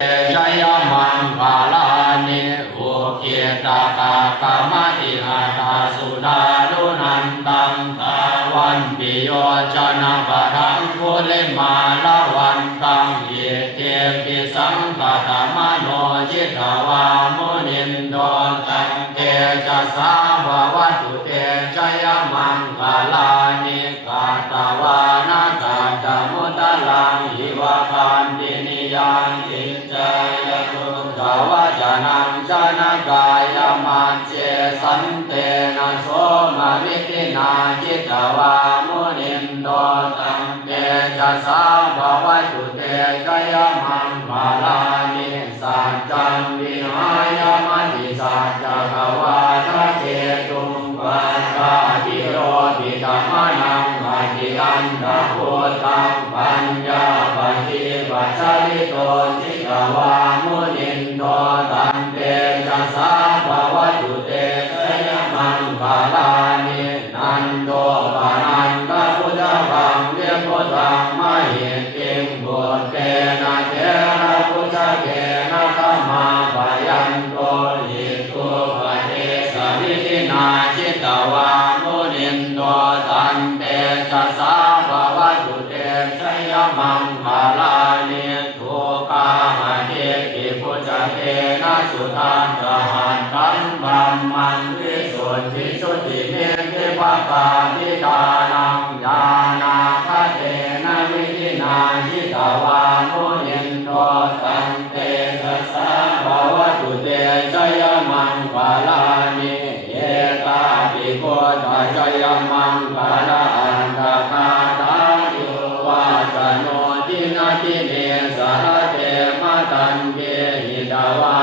ชยมังคาลานิโอเกตากากามติหาตาสุดารุนันตังทาวันปิโยชนะปะทังภูเลมาลาวันตังเยเกปิสังคตมโนจิตวามุนินโดตังเตจะสาววัตุเตชยมังคาลานิกาตวานากาตมุตลังหิวะคันตินิยังติจายตุกาวจานังจานกายมัจเจสันเตนะโสมวิตินาจิตวามุนินโดตังเตจะสาววัตุเตชยมังคาลานิสัจจังวิหายมติสัจจกวาทะเจตุงปัสสะติโรติธัมมานังอธิอันตะโพตังปัญญาปัจจิปัจจลิโตจิตวามุนินโตตันเตจะสาภวตุเตชยมังคาลานินันโตปานันตพุทธวังเวพุทธังมหิติงบุตเตนะเทระพุทธเกนะธัมมาปะยันโตหิตุปะเทสวิธินาจิตวามุนินโตตันเตจะสาภวตุเตชยมังคาลานิทุกาหะเทติพุทธเทนะสุตันตหันตังบัมมันวิสุทธิชุติเมธิภะกาทิทานังญาณาคเทนะวิธินาจิตวามุนินโตตันเตจะสาภวตุเตชยมังคาลานิเอกาภิพุทธชยมังคาลาอันตคาตายุวาจโนทินาทิเนสารเตมะตันเกหิตวา